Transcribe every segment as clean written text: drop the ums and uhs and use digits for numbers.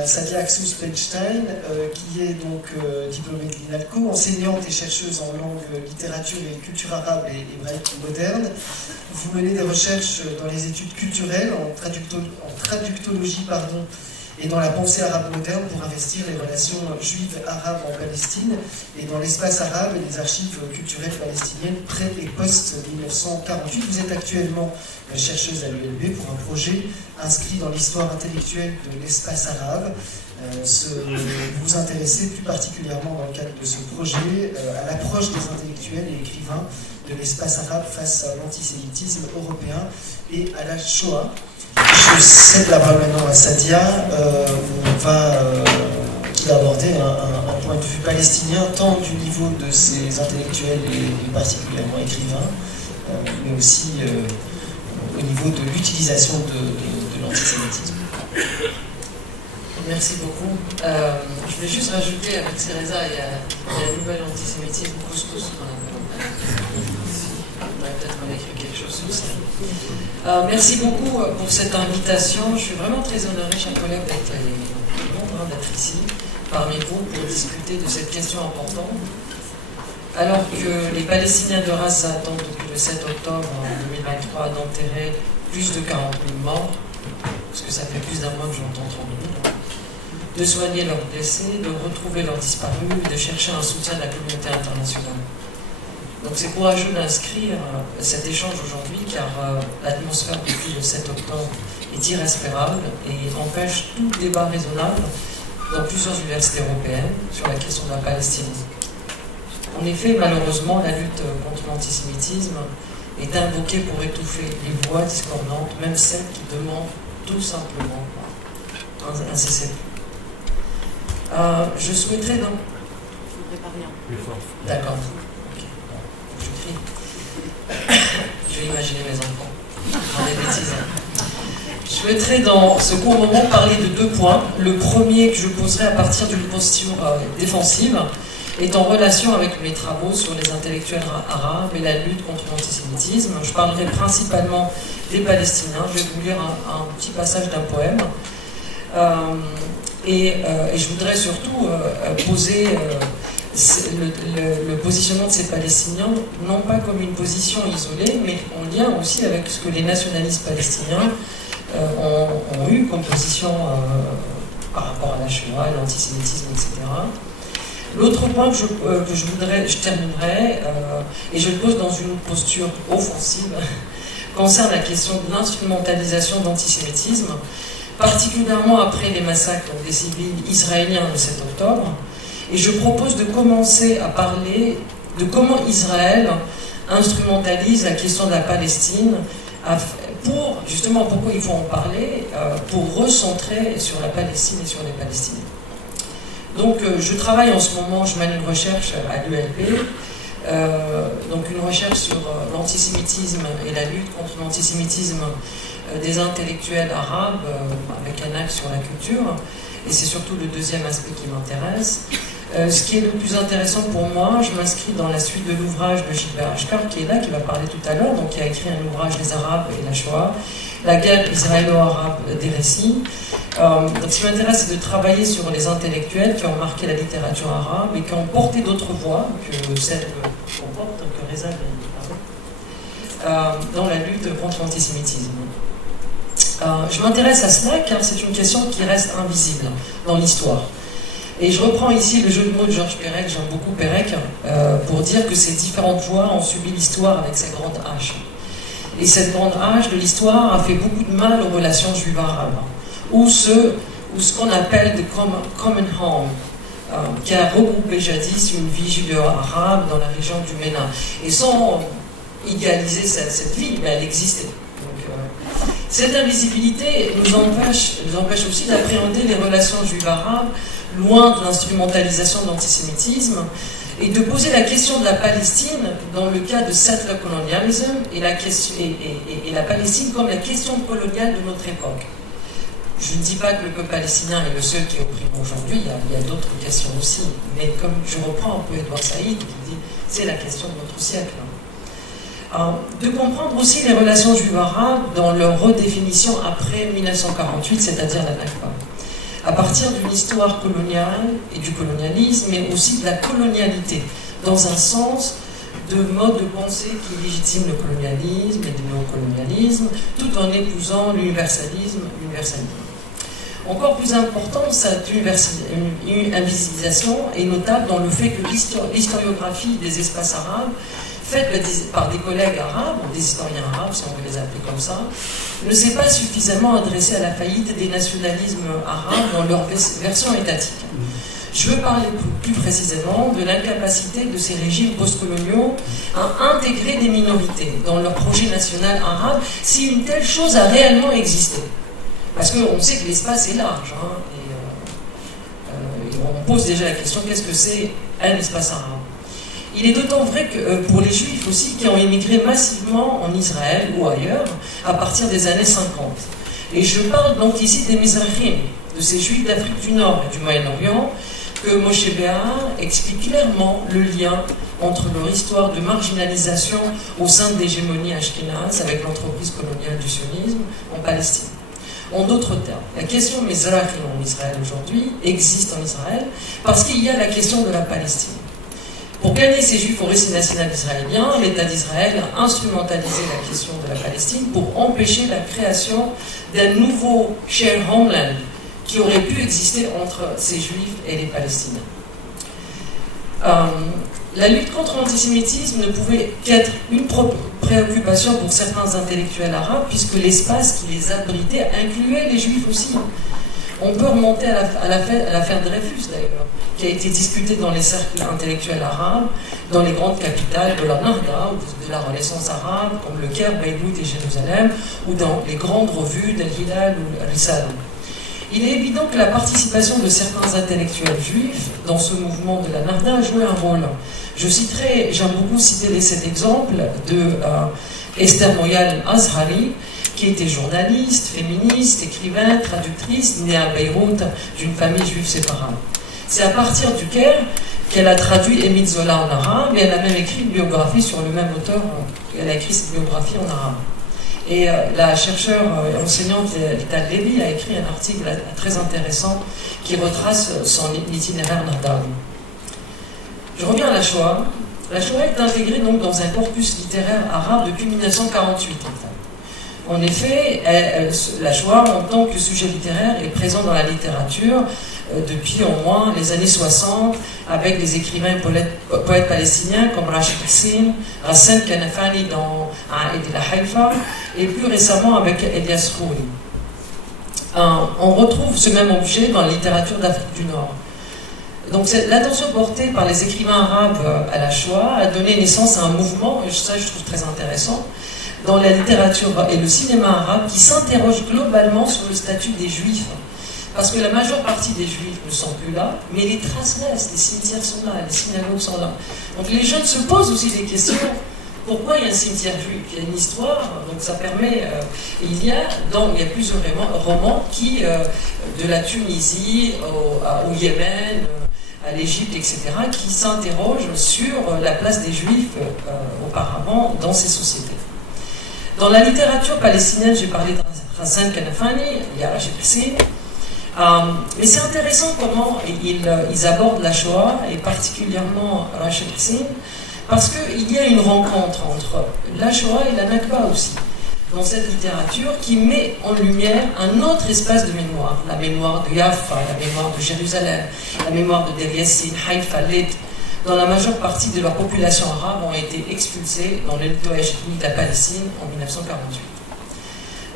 à Sadia Axous-Penstein, qui est donc diplômée de l'INALCO, enseignante et chercheuse en langue, littérature et culture arabe et hébraïque moderne. Vous menez des recherches dans les études culturelles, en traductologie, et dans la pensée arabe moderne pour investir les relations juives arabes en Palestine et dans l'espace arabe et les archives culturelles palestiniennes pré- et post-1948. Vous êtes actuellement chercheuse à l'ULB pour un projet inscrit dans l'histoire intellectuelle de l'espace arabe. Vous vous intéressez plus particulièrement dans le cadre de ce projet à l'approche des intellectuels et écrivains de l'espace arabe face à l'antisémitisme européen et à la Shoah. Je cède la parole maintenant à Sadia, qui va aborder un point de vue palestinien, tant du niveau de ses intellectuels et particulièrement écrivains, mais aussi au niveau de l'utilisation de l'antisémitisme. Merci beaucoup. Je voulais juste rajouter avec Cereza, il y a la nouvelle antisémitisme couscous qu'on appelle. On va peut-être écrire quelque chose sur ça. Merci beaucoup pour cette invitation. Je suis vraiment très honorée, chers collègues, d'être ici parmi vous pour discuter de cette question importante. Alors que les Palestiniens de Gaza attendent depuis le 7 octobre 2023 d'enterrer plus de 40 000 morts, parce que ça fait plus d'un mois que j'entends 30 000, de soigner leurs blessés, de retrouver leurs disparus, de chercher un soutien de la communauté internationale. Donc c'est courageux d'inscrire cet échange aujourd'hui car l'atmosphère depuis le 7 octobre est irrespirable et empêche tout débat raisonnable dans plusieurs universités européennes sur la question de la Palestine. En effet, malheureusement, la lutte contre l'antisémitisme est invoquée pour étouffer les voix discordantes, même celles qui demandent tout simplement un cessez-le-feu. Je souhaiterais donc... D'accord. Je vais imaginer mes enfants dans des bêtises. Je souhaiterais dans ce court moment parler de deux points. Le premier que je poserai à partir d'une posture défensive est en relation avec mes travaux sur les intellectuels arabes et la lutte contre l'antisémitisme. Je parlerai principalement des Palestiniens. Je vais vous lire un petit passage d'un poème. Et je voudrais surtout poser... le positionnement de ces Palestiniens, non pas comme une position isolée, mais en lien aussi avec ce que les nationalistes palestiniens ont eu comme position par rapport à la Shoah, l'antisémitisme, etc. L'autre point que je terminerai, et je le pose dans une posture offensive, concerne la question de l'instrumentalisation d'antisémitisme, particulièrement après les massacres des civils israéliens le 7 octobre. Et je propose de commencer à parler de comment Israël instrumentalise la question de la Palestine pour, justement, pourquoi il faut en parler, pour recentrer sur la Palestine et sur les Palestiniens. Donc, je travaille en ce moment, je mène une recherche à l'ULB, donc une recherche sur l'antisémitisme et la lutte contre l'antisémitisme des intellectuels arabes, avec un axe sur la culture, et c'est surtout le deuxième aspect qui m'intéresse. Ce qui est le plus intéressant pour moi, je m'inscris dans la suite de l'ouvrage de Gilbert Achcar, qui est là, qui va parler tout à l'heure, donc qui a écrit un ouvrage Les Arabes et la Shoah, la guerre israélo-arabe des récits. Donc ce qui m'intéresse, c'est de travailler sur les intellectuels qui ont marqué la littérature arabe et qui ont porté d'autres voix que celles qu'on porte, que Reza dans la lutte contre l'antisémitisme. Je m'intéresse à cela car c'est une question qui reste invisible dans l'histoire. Et je reprends ici le jeu de mots de Georges Perec, j'aime beaucoup Perec, pour dire que ces différentes voix ont subi l'histoire avec ces grandes haches. Et cette grande hache de l'histoire a fait beaucoup de mal aux relations juives arabes, ou ce qu'on appelle the common home, qui a regroupé jadis une vie judéo-arabe dans la région du Ménin. Et sans idéaliser cette vie, mais elle existait. Donc, cette invisibilité nous empêche aussi d'appréhender les relations juives arabes loin de l'instrumentalisation de l'antisémitisme, et de poser la question de la Palestine dans le cas de settler colonialism et la Palestine comme la question coloniale de notre époque. Je ne dis pas que le peuple palestinien est le seul qui est opprimé aujourd'hui, il y a d'autres questions aussi, mais comme je reprends un peu Edouard Saïd, qui dit c'est la question de notre siècle. De comprendre aussi les relations juives arabes dans leur redéfinition après 1948, c'est-à-dire la Nakba. à partir d'une histoire coloniale et du colonialisme, mais aussi de la colonialité, dans un sens de mode de pensée qui légitime le colonialisme et le néocolonialisme, tout en épousant l'universalisme. Encore plus important, cette invisibilisation est notable dans le fait que l'historiographie des espaces arabes, faite par des collègues arabes, des historiens arabes, si on veut les appeler comme ça, ne s'est pas suffisamment adressée à la faillite des nationalismes arabes dans leur version étatique. Je veux parler plus précisément de l'incapacité de ces régimes postcoloniaux à intégrer des minorités dans leur projet national arabe si une telle chose a réellement existé. Parce qu'on sait que l'espace est large, hein, et on pose déjà la question, qu'est-ce que c'est un espace arabe? Il est d'autant vrai que pour les Juifs aussi qui ont émigré massivement en Israël ou ailleurs à partir des années 50. Et je parle donc ici des Mizrahim, de ces Juifs d'Afrique du Nord et du Moyen-Orient, que Moshe Béar explique clairement le lien entre leur histoire de marginalisation au sein de l'hégémonie ashkénaze avec l'entreprise coloniale du sionisme en Palestine. En d'autres termes, la question Mizrahim en Israël aujourd'hui existe en Israël parce qu'il y a la question de la Palestine. Pour gagner ces Juifs au récit national israélien, l'État d'Israël a instrumentalisé la question de la Palestine pour empêcher la création d'un nouveau shared homeland qui aurait pu exister entre ces Juifs et les Palestiniens. La lutte contre l'antisémitisme ne pouvait qu'être une préoccupation pour certains intellectuels arabes, puisque l'espace qui les abritait incluait les Juifs aussi. On peut remonter à l'affaire Dreyfus, d'ailleurs, qui a été discutée dans les cercles intellectuels arabes, dans les grandes capitales de la Nahda, ou de la Renaissance arabe, comme le Caire, Beyrouth et Jérusalem, ou dans les grandes revues d'Al-Hilal ou Al-Risala. Il est évident que la participation de certains intellectuels juifs dans ce mouvement de la Nahda a joué un rôle. J'aime beaucoup citer cet exemple de Esther Moyal Azhari, qui était journaliste, féministe, écrivain, traductrice, née à Beyrouth d'une famille juive séparée. C'est à partir du Caire qu'elle a traduit Émile Zola en arabe, et elle a même écrit une biographie sur le même auteur. Elle a écrit cette biographie en arabe. Et la chercheure enseignante Lital Levy a écrit un article très intéressant qui retrace son itinéraire nahdawi. Je reviens à la Shoah. La Shoah est intégrée donc dans un corpus littéraire arabe depuis 1948. En effet, la Shoah en tant que sujet littéraire est présent dans la littérature depuis au moins les années 60 avec des écrivains poètes palestiniens comme Rachid Hussein, Hassan Kanafani dans Aïd el-Haïfa et plus récemment avec Elias Khouri. On retrouve ce même objet dans la littérature d'Afrique du Nord. Donc l'attention portée par les écrivains arabes à la Shoah a donné naissance à un mouvement, et ça je trouve très intéressant, dans la littérature et le cinéma arabe qui s'interroge globalement sur le statut des Juifs. Parce que la majeure partie des Juifs ne sont plus là, mais les traces restent, les cimetières sont là, les synagogues sont là. Donc les jeunes se posent aussi des questions. Pourquoi il y a un cimetière juif? Il y a une histoire, donc ça permet... il y a plusieurs romans qui, de la Tunisie au Yémen, à l'Égypte, etc., qui s'interrogent sur la place des Juifs auparavant dans ces sociétés. Dans la littérature palestinienne, j'ai parlé de Hassan Kanafani, il y a Rachid Hussein, mais c'est intéressant comment ils abordent la Shoah, et particulièrement Rachid Hussein, parce qu'il y a une rencontre entre la Shoah et la Nakba aussi, dans cette littérature qui met en lumière un autre espace de mémoire, la mémoire de Jaffa, la mémoire de Jérusalem, la mémoire de Deir Yassin, Haïfa, Lyd, dont la majeure partie de la population arabe ont été expulsés dans le nettoyage ethnique de la Palestine en 1948.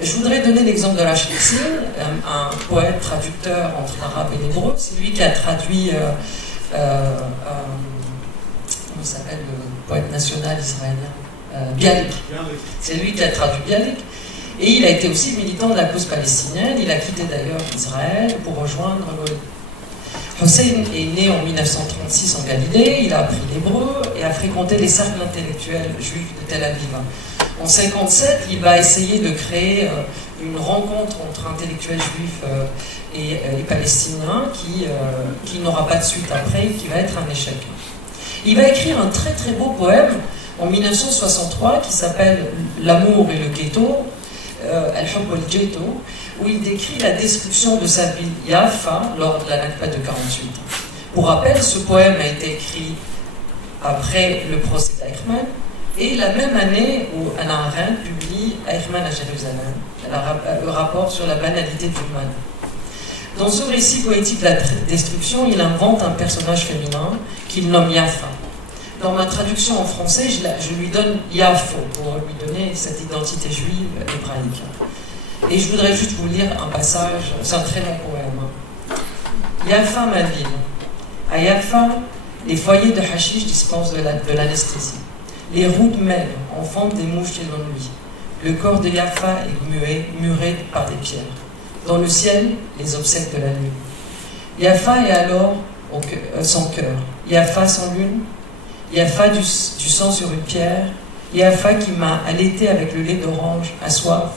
Je voudrais donner l'exemple de Rachid Hussein, un poète traducteur entre l'arabe et l'hébreu. C'est lui qui a traduit, comment il s'appelle, le poète national israélien, Bialik. C'est lui qui a traduit Bialik. Et il a été aussi militant de la cause palestinienne. Il a quitté d'ailleurs Israël pour rejoindre le... Hussein est né en 1936 en Galilée, il a appris l'hébreu et a fréquenté les cercles intellectuels juifs de Tel Aviv. En 1957, il va essayer de créer une rencontre entre intellectuels juifs et palestiniens qui n'aura pas de suite après, qui va être un échec. Il va écrire un très très beau poème en 1963 qui s'appelle « L'amour et le ghetto », Al-Hubb al-Ghetto, où il décrit la destruction de sa ville Jaffa lors de la Nakba de 48. Pour rappel, ce poème a été écrit après le procès d'Eichmann, et la même année où Hannah Arendt publie Eichmann à Jérusalem, le rapport sur la banalité du mal. Dans ce récit poétique de la destruction, il invente un personnage féminin qu'il nomme Jaffa. Dans ma traduction en français, je lui donne Yafo pour lui donner cette identité juive hébraïque. Et je voudrais juste vous lire un passage, c'est un très long poème. Jaffa, ma ville. À Jaffa, les foyers de hashish dispensent de l'anesthésie. Les routes maigres enfantent des mouches et l'ennui. Le corps de Jaffa est muet, muré par des pierres. Dans le ciel, les obsèques de la lune. Jaffa est alors sans cœur. Jaffa sans lune. Jaffa du sang sur une pierre. Jaffa qui m'a allaité avec le lait d'orange à soif.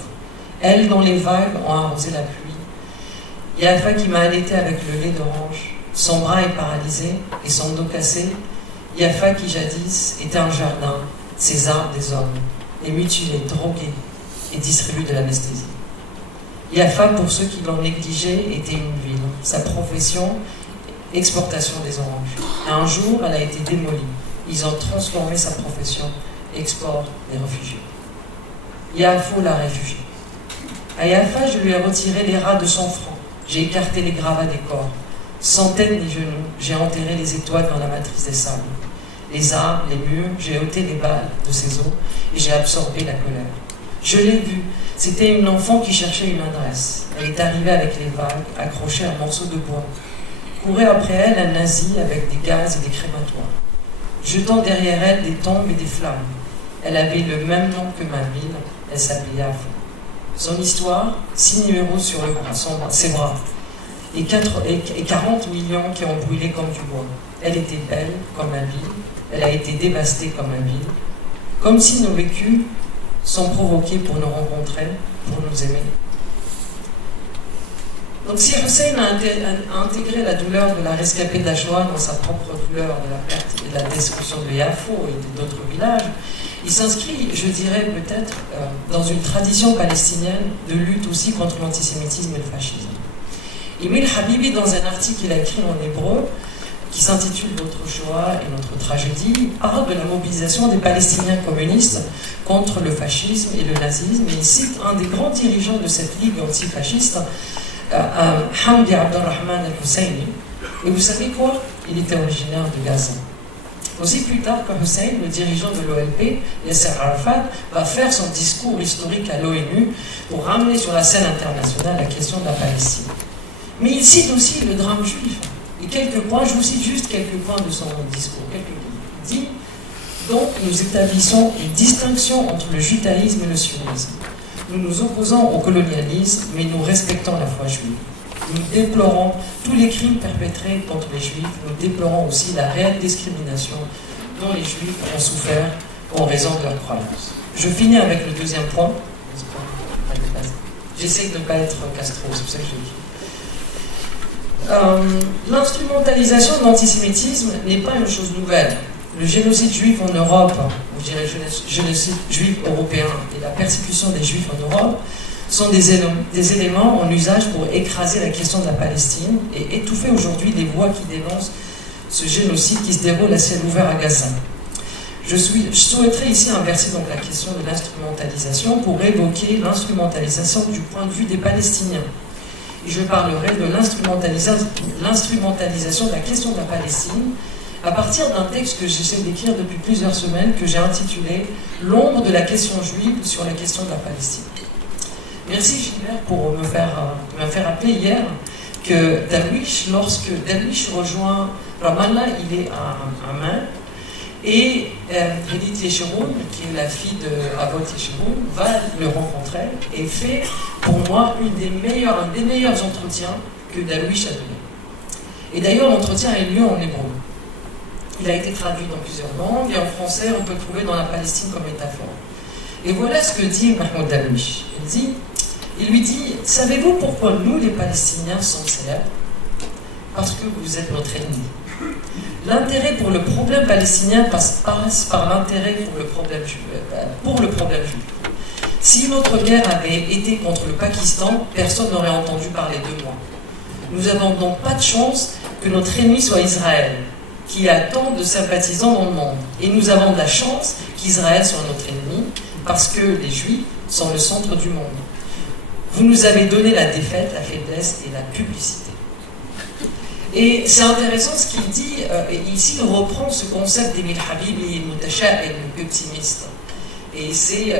Elle dont les vagues ont arrosé la pluie. Jaffa qui m'a allaité avec le lait d'orange. Son bras est paralysé et son dos cassé. Jaffa qui jadis était un jardin, ses arbres des hommes, et mutilé, drogué et distribue de l'anesthésie. Jaffa, pour ceux qui l'ont négligé, était une ville. Sa profession, exportation des oranges. Un jour, elle a été démolie. Ils ont transformé sa profession, export des réfugiés. Yafo l'a réfugié. À Jaffa, je lui ai retiré les rats de son front. J'ai écarté les gravats des corps. Sans tête ni genoux, j'ai enterré les étoiles dans la matrice des sables. Les arbres, les murs, j'ai ôté les balles de ses os et j'ai absorbé la colère. Je l'ai vue. C'était une enfant qui cherchait une adresse. Elle est arrivée avec les vagues, accrochée à un morceau de bois. Courait après elle un nazi avec des gaz et des crématoires. Jetant derrière elle des tombes et des flammes. Elle avait le même nom que ma ville. Elle s'appelait Yafo. Son histoire, 6 numéros sur le bras, ses bras. Et 40 millions qui ont brûlé comme du bois. Elle était belle comme la ville. Elle a été dévastée comme la ville. Comme si nos vécus sont provoqués pour nous rencontrer, pour nous aimer. Donc si Hussein a intégré la douleur de la rescapée de la Shoah dans sa propre douleur de la perte et de la destruction de Yafo et d'autres villages, il s'inscrit, je dirais peut-être, dans une tradition palestinienne de lutte aussi contre l'antisémitisme et le fascisme. Emile Habibi, dans un article qu'il a écrit en hébreu, qui s'intitule « Notre Shoah et notre tragédie », parle de la mobilisation des Palestiniens communistes contre le fascisme et le nazisme, et il cite un des grands dirigeants de cette ligue antifasciste, Hamdi Abdelrahman al-Husseini. Et vous savez quoi? Il était originaire de Gaza. Aussi plus tard que Hussein, le dirigeant de l'OLP, Yasser Arafat, va faire son discours historique à l'ONU pour ramener sur la scène internationale la question de la Palestine. Mais il cite aussi le drame juif. Et quelques points, je vous cite juste quelques points de son discours. Il dit, donc nous établissons une distinction entre le judaïsme et le sionisme. Nous nous opposons au colonialisme, mais nous respectons la foi juive. Nous déplorons tous les crimes perpétrés contre les juifs. Nous déplorons aussi la réelle discrimination dont les juifs ont souffert en raison de leur croyance. Je finis avec le deuxième point. J'essaie de ne pas être Castro, c'est pour ça que je dis. L'instrumentalisation de l'antisémitisme n'est pas une chose nouvelle. Le génocide juif en Europe, ou je dirais génocide juif européen, et la persécution des juifs en Europe sont des éléments en usage pour écraser la question de la Palestine et étouffer aujourd'hui les voix qui dénoncent ce génocide qui se déroule à ciel ouvert à Gaza. Je souhaiterais ici inverser donc la question de l'instrumentalisation pour évoquer l'instrumentalisation du point de vue des Palestiniens. Et je parlerai de l'instrumentalisation de la question de la Palestine à partir d'un texte que j'essaie d'écrire depuis plusieurs semaines, que j'ai intitulé « L'ombre de la question juive sur la question de la Palestine ». Merci Gilbert pour me faire rappeler hier que Darwish, lorsque Darwish rejoint Ramallah, il est à Main, et Edith Yesheroun, qui est la fille de Avot Yesheroun, va le rencontrer et fait pour moi un des meilleurs entretiens que Darwish a donné. Et d'ailleurs, l'entretien a eu lieu en hébreu. Il a été traduit dans plusieurs langues, et en français, on peut le trouver dans la Palestine comme métaphore. Et voilà ce que dit Mahmoud Darwish. Il lui dit, savez-vous pourquoi nous, les Palestiniens, sommes célèbres? Parce que vous êtes notre ennemi. L'intérêt pour le problème palestinien passe par l'intérêt pour le problème juif. Si une autre guerre avait été contre le Pakistan, personne n'aurait entendu parler de moi. Nous n'avons donc pas de chance que notre ennemi soit Israël, qui a tant de sympathisants dans le monde. Et nous avons de la chance qu'Israël soit notre ennemi, parce que les Juifs sont le centre du monde. Vous nous avez donné la défaite, la faiblesse et la publicité. Et c'est intéressant ce qu'il dit, et ici il reprend ce concept d'Emile Habibi, le mutasha'il, le optimiste. Et c'est, il a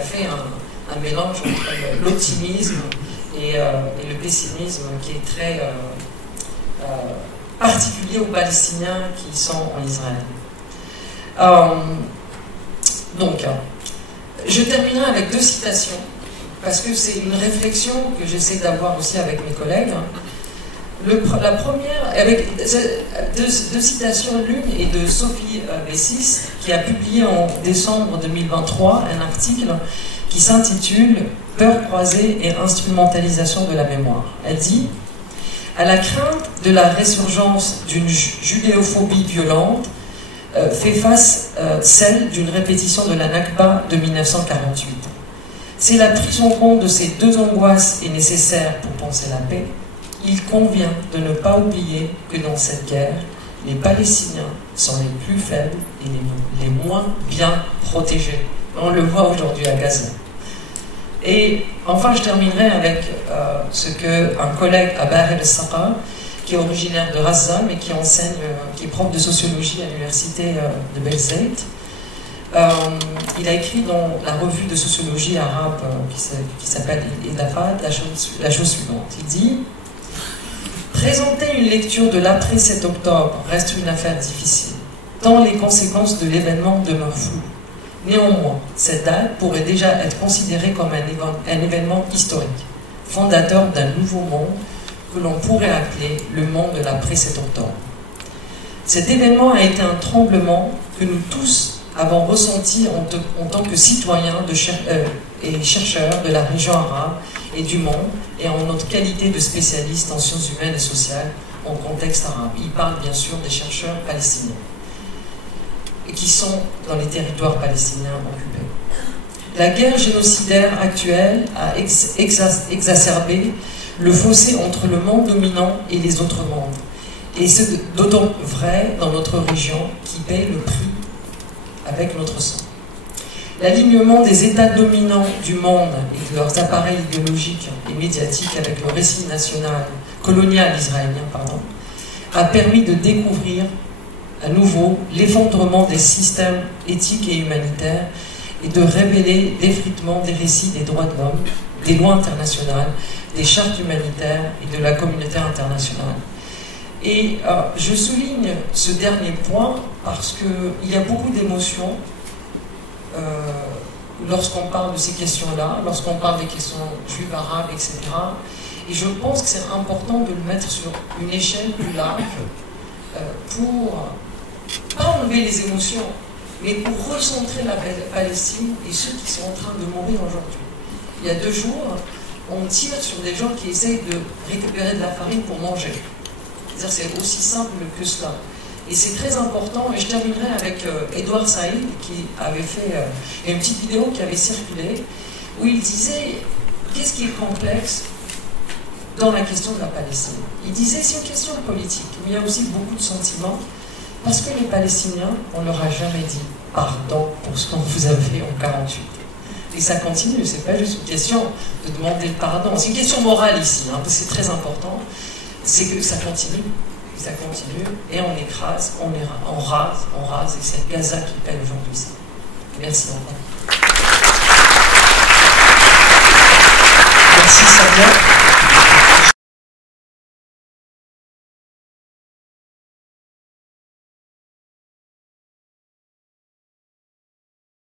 fait un mélange entre l'optimisme et le pessimisme qui est très particulier aux Palestiniens qui sont en Israël. Donc, je terminerai avec 2 citations, parce que c'est une réflexion que j'essaie d'avoir aussi avec mes collègues. La première, avec 2 citations, l'une est de Sophie Bessis, qui a publié en décembre 2023 un article qui s'intitule « Peur croisée et instrumentalisation de la mémoire ». Elle dit « À la crainte de la résurgence d'une judéophobie violente, fait face celle d'une répétition de la Nakba de 1948. Si la prise en compte de ces 2 angoisses est nécessaire pour penser la paix, il convient de ne pas oublier que dans cette guerre, les Palestiniens sont les plus faibles et les moins bien protégés. On le voit aujourd'hui à Gaza. Et enfin, je terminerai avec ce qu'un collègue, Abah El-Saqa, qui est originaire de Gaza, mais qui enseigne, qui est prof de sociologie à l'université de Belzeit. Il a écrit dans la revue de sociologie arabe qui s'appelle Edafat la chose suivante. Il dit « Présenter une lecture de l'après 7 octobre reste une affaire difficile, tant les conséquences de l'événement demeurent floues. Néanmoins, cette date pourrait déjà être considérée comme un événement historique, fondateur d'un nouveau monde que l'on pourrait appeler le monde de l'après 7 octobre. Cet événement a été un tremblement que nous tous avons ressenti en tant que citoyens et chercheurs de la région arabe et du monde, et en notre qualité de spécialistes en sciences humaines et sociales en contexte arabe. Il parle bien sûr des chercheurs palestiniens, et qui sont dans les territoires palestiniens occupés. La guerre génocidaire actuelle a exacerbé le fossé entre le monde dominant et les autres mondes. Et c'est d'autant vrai dans notre région qui paye le prix avec notre sang. L'alignement des États dominants du monde et de leurs appareils idéologiques et médiatiques avec le récit colonial israélien, a permis de découvrir à nouveau l'effondrement des systèmes éthiques et humanitaires et de révéler l'effritement des récits des droits de l'homme, des lois internationales, des chartes humanitaires et de la communauté internationale. Et je souligne ce dernier point parce qu'il y a beaucoup d'émotions lorsqu'on parle de ces questions-là, lorsqu'on parle des questions juives, arabes, etc. Et je pense que c'est important de le mettre sur une échelle plus large pour pas enlever les émotions, mais pour recentrer la Palestine et ceux qui sont en train de mourir aujourd'hui. Il y a 2 jours, on tire sur des gens qui essayent de récupérer de la farine pour manger. C'est aussi simple que cela. Et c'est très important, et je terminerai avec Edouard Saïd, qui avait fait une petite vidéo qui avait circulé, où il disait, qu'est-ce qui est complexe dans la question de la Palestine? Il disait, c'est une question politique, mais il y a aussi beaucoup de sentiments, parce que les Palestiniens, on ne leur a jamais dit pardon pour ce qu'on vous a fait en 48. Et ça continue, c'est pas juste une question de demander le pardon, c'est une question morale ici, hein, parce que c'est très important, c'est que ça continue, et on écrase, on rase, et c'est Gaza qui paie aujourd'hui ça. Merci encore. Merci Sabia.